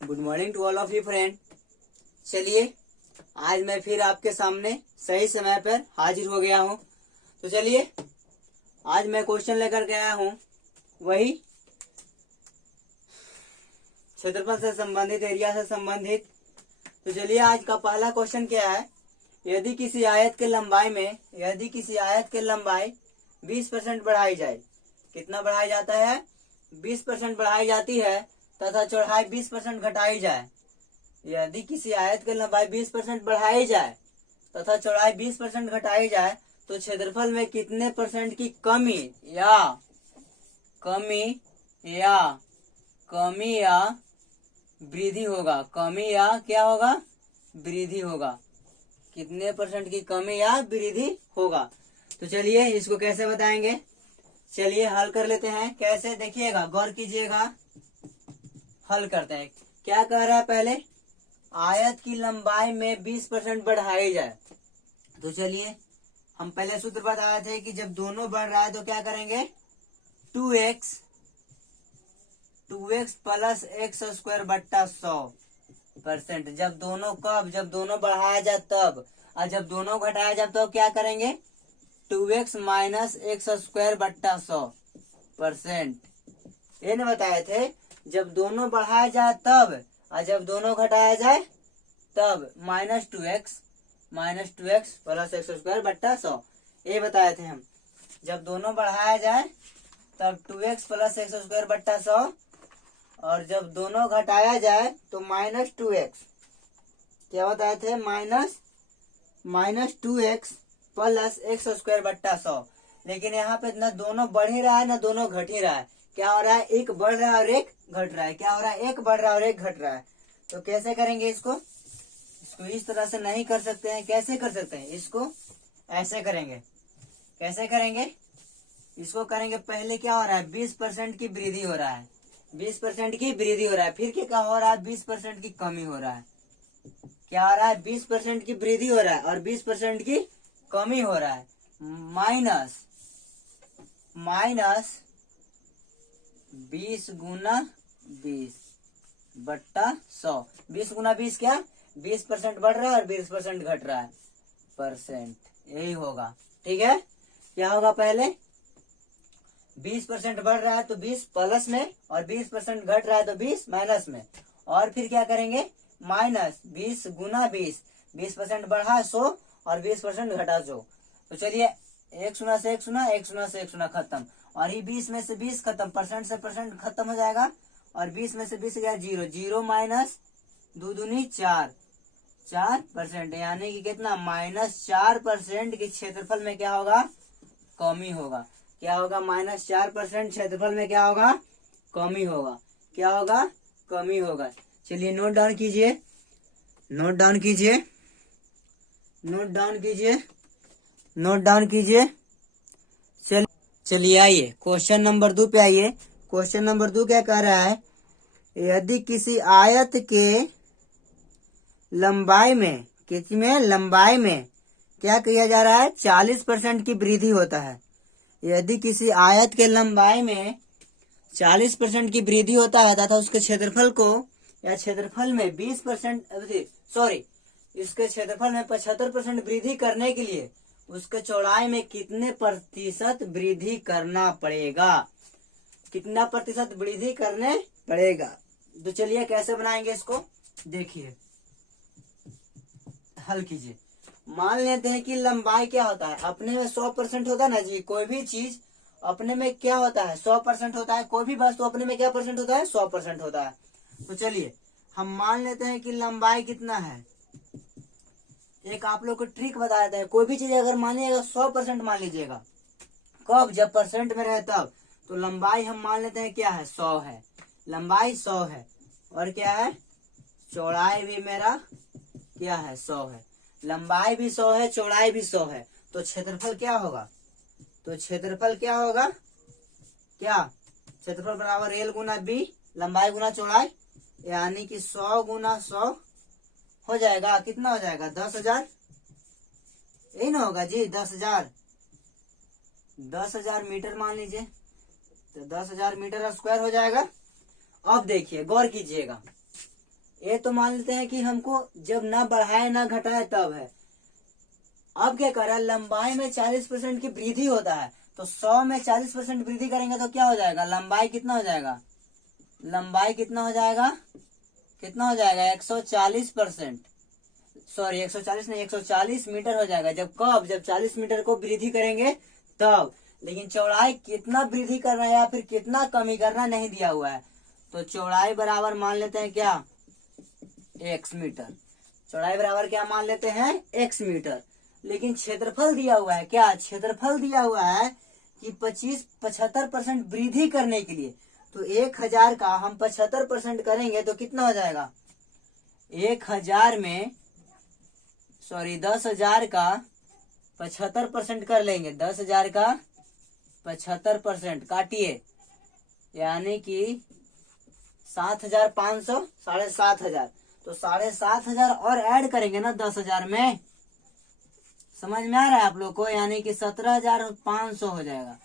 Good morning to all of you friend. चलिए आज मैं फिर आपके सामने सही समय पर हाजिर हो गया हूँ। तो चलिए आज मैं क्वेश्चन लेकर के आया हूँ, वही क्षेत्रफल से संबंधित, एरिया से संबंधित। तो चलिए आज का पहला क्वेश्चन क्या है। यदि किसी आयत के लंबाई 20% बढ़ाई जाए, कितना बढ़ाया जाता है? 20% बढ़ाई जाती है तथा चौड़ाई 20% घटाई जाए। यदि किसी आयत की लंबाई 20% बढ़ाई जाए तथा चौड़ाई 20% घटाई जाए तो क्षेत्रफल में कितने परसेंट की कमी या वृद्धि होगा? कमी या क्या होगा? वृद्धि होगा। कितने परसेंट की कमी या वृद्धि होगा? तो चलिए इसको कैसे बताएंगे, चलिए हल कर लेते हैं। कैसे देखिएगा, गौर कीजिएगा, हल करते हैं। क्या कह रहा है? पहले आयत की लंबाई में 20% बढ़ाई जाए। तो चलिए हम पहले सूत्र बताए थे कि जब दोनों बढ़ रहा है तो क्या करेंगे? 2x प्लस x स्क्वायर बट्टा 100%। जब दोनों बढ़ाया जाए तब, और जब दोनों घटाया जाए तो क्या करेंगे? 2x माइनस एक्स स्क्वायर बट्टा 100%। ये न बताए थे जब दोनों बढ़ाया जाए तब, और जब दोनों घटाया जाए तब minus two x plus x square बट्टा 100। ये बताए थे हम। जब दोनों बढ़ाया जाए तब 2x प्लस एक्स स्क्वायर बट्टा 100, और जब दोनों घटाया जाए तो माइनस 2x। क्या बताए थे? Minus 2x plus x square बट्टा 100। लेकिन यहाँ पे न दोनों बढ़ ही रहा है न दोनों घट ही रहा है। क्या हो रहा है? एक बढ़ रहा है और एक घट रहा है। क्या हो रहा है? एक बढ़ रहा है और एक घट रहा है। तो कैसे करेंगे इसको इस तरह से नहीं कर सकते हैं। कैसे कर सकते हैं? इसको ऐसे करेंगे। कैसे करेंगे? इसको करेंगे, पहले क्या हो रहा है? 20% की वृद्धि हो रहा है। 20% की वृद्धि हो रहा है। फिर क्या हो रहा है? 20% की कमी हो रहा है। क्या हो रहा है? 20% की वृद्धि हो रहा है और 20% की कमी हो रहा है। माइनस 20 गुना 20 बट्टा 100। 20 गुना 20 क्या? 20% बढ़ रहा है और 20% घट रहा है परसेंट। यही होगा। ठीक है, क्या होगा? पहले 20% बढ़ रहा है तो 20 प्लस में, और 20% घट रहा है तो 20 माइनस में। और फिर क्या करेंगे? माइनस 20 गुना 20% बढ़ा 100 और 20% घटा 100। तो चलिए एक शून्य से एक शून्य, एक शून्य से एक शून्य खत्म, और ये 20 में से 20 खत्म, परसेंट से परसेंट खत्म हो जाएगा, और 20 में से 20 गया 0। 0 माइनस 2 दूनी 4%, यानी कि कितना? माइनस 4% के क्षेत्रफल में क्या होगा? कमी होगा। क्या होगा? माइनस 4% क्षेत्रफल में क्या होगा? कमी होगा। क्या होगा? कमी होगा। चलिए नोट डाउन कीजिए। चलिए आइए क्वेश्चन नंबर 2 पे आइए। क्वेश्चन नंबर 2 क्या कह रहा है? यदि किसी आयत के लंबाई में क्या किया जा रहा है? 40% की वृद्धि होता है। यदि किसी आयत के लंबाई में 40% की वृद्धि होता है तथा उसके क्षेत्रफल को, या क्षेत्रफल में 20%, इसके क्षेत्रफल में 75% वृद्धि करने के लिए उसके चौड़ाई में कितने प्रतिशत वृद्धि करना पड़ेगा? कितना प्रतिशत वृद्धि करने पड़ेगा? तो चलिए कैसे बनाएंगे इसको, देखिए, हल कीजिए। मान लेते हैं कि लंबाई क्या होता है? अपने में 100% होता है ना जी। कोई भी चीज अपने में क्या होता है? 100% होता है। कोई भी वस्तु अपने में क्या परसेंट होता है? 100% होता है। तो चलिए हम मान लेते हैं कि लंबाई कितना है। एक आप लोग को ट्रिक बता देते हैं। कोई भी चीज अगर मानिएगा 100% मान लीजिएगा, कब? जब परसेंट में रहे तब। तो लंबाई हम मान लेते हैं क्या है? 100 है। लंबाई 100 है, और क्या है? चौड़ाई भी मेरा क्या है? 100 है। लंबाई भी 100 है, चौड़ाई भी 100 है। तो क्षेत्रफल क्या होगा? क्या? क्षेत्रफल बराबर L गुना B, लंबाई गुना चौड़ाई, यानी कि 100 गुना 100 हो जाएगा। कितना हो जाएगा? 10,000। यही ना होगा जी? 10,000 मीटर मान लीजिए, तो 10,000 मीटर स्क्वायर हो जाएगा। अब देखिए, गौर कीजिएगा, ये तो मान लेते हैं कि हमको जब ना बढ़ाए ना घटाए तब है। अब क्या कर रहा है, लंबाई में 40% की वृद्धि होता है, तो 100 में 40% वृद्धि करेंगे तो क्या हो जाएगा, लंबाई कितना हो जाएगा, लंबाई कितना हो जाएगा, कितना हो जाएगा 140%, सॉरी 140 नहीं 140 मीटर हो जाएगा। जब कब, जब 40 मीटर को वृद्धि करेंगे तब। लेकिन चौड़ाई कितना वृद्धि करना है या फिर कितना कमी करना नहीं दिया हुआ है, तो चौड़ाई बराबर मान लेते हैं क्या, x मीटर। चौड़ाई बराबर क्या मान लेते हैं, x मीटर। लेकिन क्षेत्रफल दिया हुआ है, क्या क्षेत्रफल दिया हुआ है कि 75% वृद्धि करने के लिए, तो 1000 का हम 75% करेंगे तो कितना हो जाएगा, 1000 में सॉरी 10,000 का 75% कर लेंगे, 10,000 का 75% काटिए, यानी कि 7,500, 7,500, तो 7,500 और ऐड करेंगे ना 10,000 में, समझ में आ रहा है आप लोग को, यानी कि 17,500 हो जाएगा।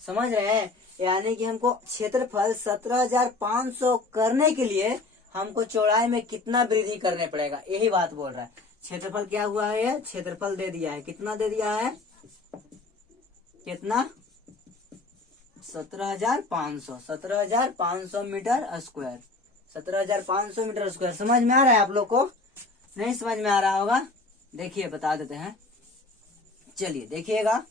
समझ रहे हैं, यानी कि हमको क्षेत्रफल 17,500 करने के लिए हमको चौड़ाई में कितना वृद्धि करने पड़ेगा, यही बात बोल रहा है। क्षेत्रफल क्या हुआ है, ये क्षेत्रफल दे दिया है, कितना दे दिया है, कितना 17,500, 17,500 मीटर स्क्वायर, 17,500 मीटर स्क्वायर। समझ में आ रहा है आप लोग को, नहीं समझ में आ रहा होगा, देखिए बता देते हैं। चलिए देखिएगा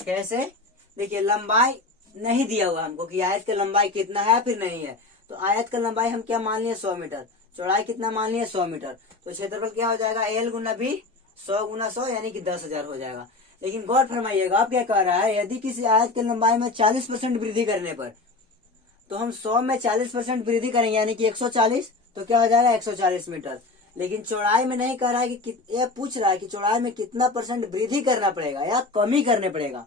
कैसे, देखिए लंबाई नहीं दिया हुआ हमको कि आयत की लंबाई कितना है फिर नहीं है, तो आयत का लंबाई हम क्या मान लिए 100 मीटर, चौड़ाई कितना मान लिए 100 मीटर, तो क्षेत्रफल क्या हो जाएगा L गुना B, 100 गुना 100 यानी कि 10,000 हो जाएगा। लेकिन गौर फरमाइएगा, अब क्या कह रहा है, यदि किसी आयत की लंबाई में 40% वृद्धि करने पर, तो हम 100 में 40% वृद्धि करेंगे यानी कि 140, तो क्या हो जाएगा 140 मीटर। लेकिन चौड़ाई में नहीं कह रहा है कि यह पूछ रहा है कि चौड़ाई में कितना % वृद्धि करना पड़ेगा या कमी करने पड़ेगा।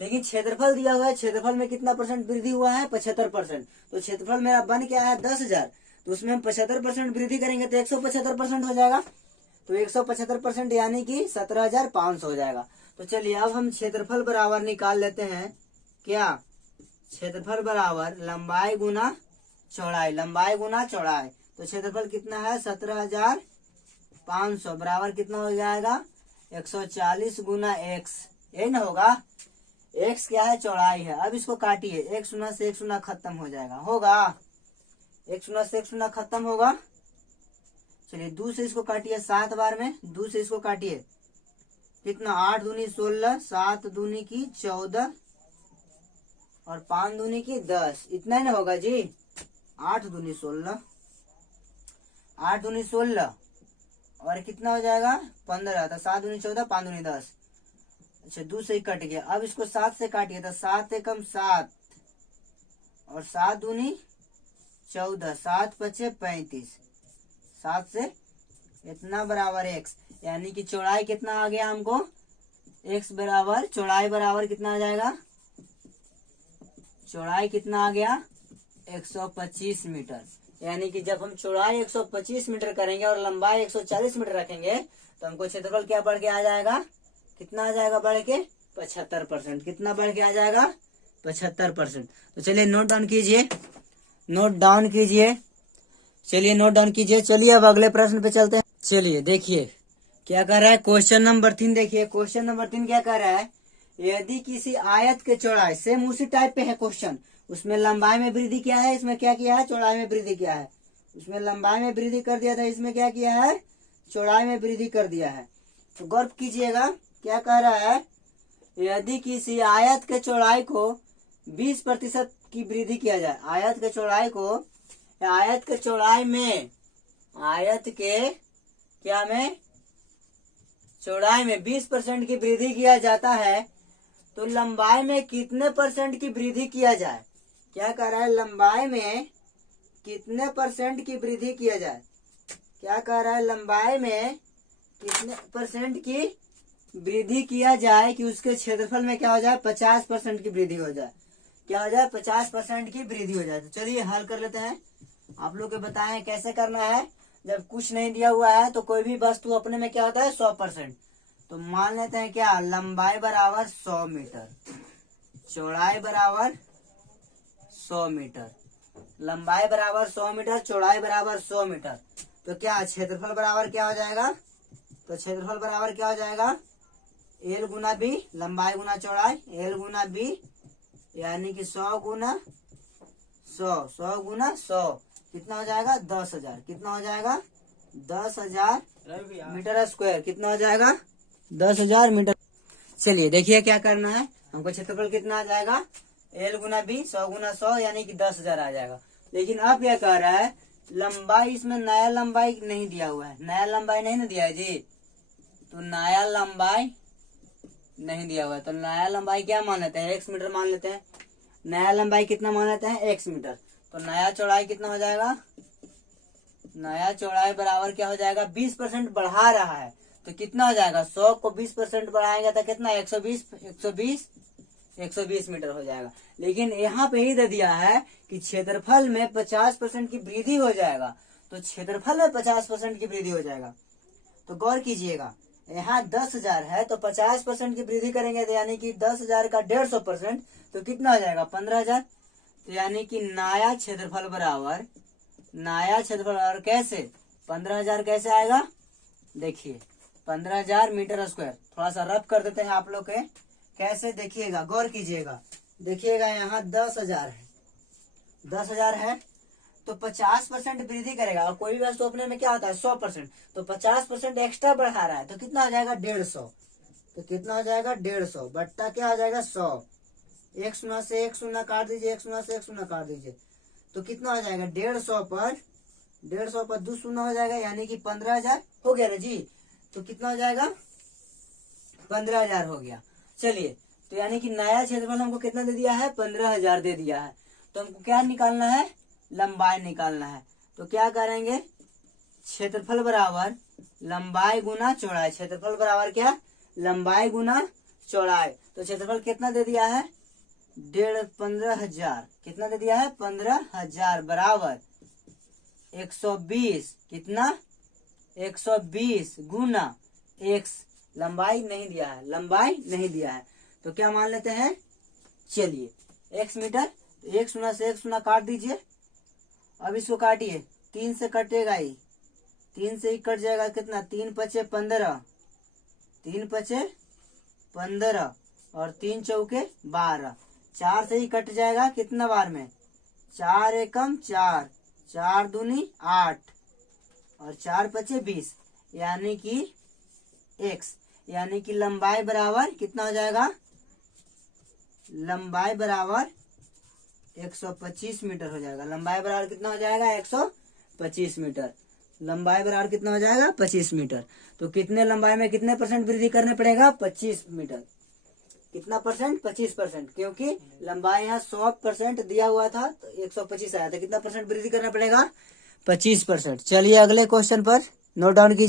लेकिन क्षेत्रफल दिया हुआ है, क्षेत्रफल में कितना % वृद्धि हुआ है 75%, तो क्षेत्रफल मेरा बन क्या है 10,000, तो उसमें हम 75% वृद्धि करेंगे तो 175% हो जाएगा, तो 175% यानी कि 17,500 हो जाएगा। तो चलिए अब हम क्षेत्रफल बराबर निकाल लेते हैं, क्या क्षेत्रफल बराबर लंबाई गुना चौड़ाई, लंबाई गुना चौड़ाई, तो क्षेत्रफल कितना है 17,500 बराबर कितना हो जाएगा 140 गुना x, यही ना होगा, x क्या है चौड़ाई है। अब इसको काटिए, एक शून्य से एक शून्य खत्म हो जाएगा, होगा एक शून्य से एक शून्य खत्म होगा। चलिए 2 से इसको काटिए 7 बार में, 2 से इसको काटिए कितना 8 दूनी 16, 7 दूनी की 14 और 5 दूनी की 10, इतना ही ना होगा जी, 8 दूनी 16, 8 दूनी 16 और कितना हो जाएगा 15, तो 7 दूनी 14, 5 दूनी 10, अच्छा 2 से ही कट गया। अब इसको 7 से काटिए तो 7 एकम 7 और 7 दूनी 14, 7 पचे 35, 7 से इतना बराबर x, यानी कि चौड़ाई कितना आ गया हमको, x बराबर चौड़ाई बराबर कितना आ जाएगा, चौड़ाई कितना आ गया 125 मीटर। यानी कि जब हम चौड़ाई 125 मीटर करेंगे और लंबाई 140 मीटर रखेंगे तो हमको क्षेत्रफल क्या बढ़ के आ जाएगा, कितना आ जाएगा बढ़ के 75%, कितना बढ़ के आ जाएगा 75%। तो चलिए नोट डाउन कीजिए, नोट डाउन कीजिए, चलिए नोट डाउन कीजिए। चलिए अब अगले प्रश्न पे चलते हैं। चलिए देखिए क्या कर रहा है, क्वेश्चन नंबर 3 देखिए, क्वेश्चन नंबर 3 क्या कर रहा है, यदि किसी आयत के चौड़ाई, सेम उसी टाइप पे है क्वेश्चन, उसमें लंबाई में वृद्धि किया है, इसमें क्या किया है चौड़ाई में वृद्धि किया है, उसमें लंबाई में वृद्धि कर दिया था, इसमें क्या किया है चौड़ाई में वृद्धि कर दिया है। तो गौर कीजिएगा क्या कह रहा है, यदि किसी आयत के चौड़ाई को 20% की वृद्धि किया जाए, आयत के चौड़ाई को, आयत के चौड़ाई में, आयत के क्या में चौड़ाई में 20% की वृद्धि किया जाता है, तो लंबाई में कितने % की वृद्धि किया जाए, क्या कह रहा है लंबाई में कितने % की वृद्धि किया जाए, क्या कह रहा है लंबाई में कितने % की वृद्धि किया जाए कि उसके क्षेत्रफल में क्या हो जाए 50% की वृद्धि हो जाए, क्या हो जाए 50% की वृद्धि हो जाए। तो चलिए हल कर लेते हैं, आप लोग को बताएं कैसे करना है। जब कुछ नहीं दिया हुआ है तो कोई भी वस्तु अपने में क्या होता है 100%, तो मान लेते हैं क्या लंबाई बराबर 100 मीटर, चौड़ाई बराबर 100 मीटर, लंबाई बराबर 100 मीटर, चौड़ाई बराबर 100 मीटर। तो क्या क्षेत्रफल बराबर क्या हो जाएगा? तो क्षेत्रफल बराबर क्या हो जाएगा? एल गुना बी, लंबाई गुना चौड़ाई, एल गुना बी यानी कि 100 गुना 100, 100 गुना 100 कितना हो जाएगा? 10,000। कितना हो जाएगा? 10,000 मीटर स्क्वायर। कितना हो जाएगा? 10,000 मीटर। चलिए देखिए क्या करना है हमको। क्षेत्रफल कितना आ जाएगा? एल गुना बी, 100 गुना 100 यानी कि 10,000 आ जाएगा। लेकिन अब क्या कह रहा है? लंबाई इसमें नया लंबाई नहीं दिया हुआ है। नया लंबाई नहीं ना दिया है जी। तो नया लंबाई नहीं दिया हुआ है, तो नया लंबाई क्या मान लेते हैं? x मीटर मान लेते हैं। नया लंबाई कितना मान लेते हैं? x metre. तो नया चौड़ाई कितना हो जाएगा? नया चौड़ाई बराबर क्या हो जाएगा? 20% बढ़ा रहा है तो कितना हो जाएगा? 100 को 20% बढ़ाएंगे तो कितना? 120 मीटर हो जाएगा। लेकिन यहाँ पे ही दे दिया है कि क्षेत्रफल में 50% की वृद्धि हो जाएगा। तो क्षेत्रफल में 50% की वृद्धि हो जाएगा। तो गौर कीजिएगा, यहाँ 10,000 है तो 50% की वृद्धि करेंगे तो यानी कि 10,000 का 150% तो कितना हो जाएगा? 15,000। तो यानी कि नया क्षेत्रफल बराबर कैसे? 15,000 कैसे आएगा? देखिए 15,000 मीटर स्क्वायर। थोड़ा सा रफ कर देते हैं आप लोग के। कैसे देखिएगा, गौर कीजिएगा। देखिएगा यहाँ 10,000 है, 10,000 है तो 50% वृद्धि करेगा। और कोई भी वस्तु अपने में क्या होता है? 100%। तो 50% एक्स्ट्रा बढ़ा रहा है तो कितना हो जाएगा? 150। तो कितना हो जाएगा? 150 बट्टा क्या हो जाएगा? 100। एक शून्य से एक शून्य काट दीजिए, एक शून्य से एक शून्य काट दीजिए तो कितना हो जाएगा? 150 पर 2 शून्य हो जाएगा यानी कि 15,000 हो गया ना जी। तो कितना हो जाएगा? 15,000 हो गया। चलिए तो यानी कि नया क्षेत्रफल हमको कितना दे दिया है? 15,000 दे दिया है। तो हमको क्या निकालना है? लंबाई निकालना है। तो क्या करेंगे? क्षेत्रफल बराबर लंबाई गुना चौड़ाई। क्षेत्रफल बराबर क्या? लंबाई गुना चौड़ाई। तो क्षेत्रफल कितना दे दिया है? 15,000। कितना दे दिया है? 15,000 बराबर 120। कितना? 120 गुना x। लंबाई नहीं दिया है, लंबाई नहीं दिया है तो क्या मान लेते हैं? चलिए x मीटर। एक शून्य से एक शून्य काट दीजिए। अब इसको काटिए, 3 से कटेगा ही, 3 से ही कट जाएगा। कितना? 3 पचे 15, 3 पचे 15 और 3 चौके 12। 4 से ही कट जाएगा कितना बार में? 4 एकम 4, 4 दूनी 8 और 4 पचे 20 यानी कि x। यानी कि लंबाई बराबर कितना हो जाएगा? लंबाई बराबर 125 मीटर हो जाएगा। लंबाई बराबर कितना हो जाएगा? 125 मीटर। लंबाई बराबर कितना हो जाएगा? 25 मीटर। तो कितने लंबाई में कितने % वृद्धि करने पड़ेगा? 25 मीटर। कितना %? 25%। क्योंकि लंबाई यहाँ 100% दिया हुआ था तो 125 आया था। कितना % वृद्धि करना पड़ेगा? 25%। चलिए अगले क्वेश्चन पर नोट डाउन कीजिए।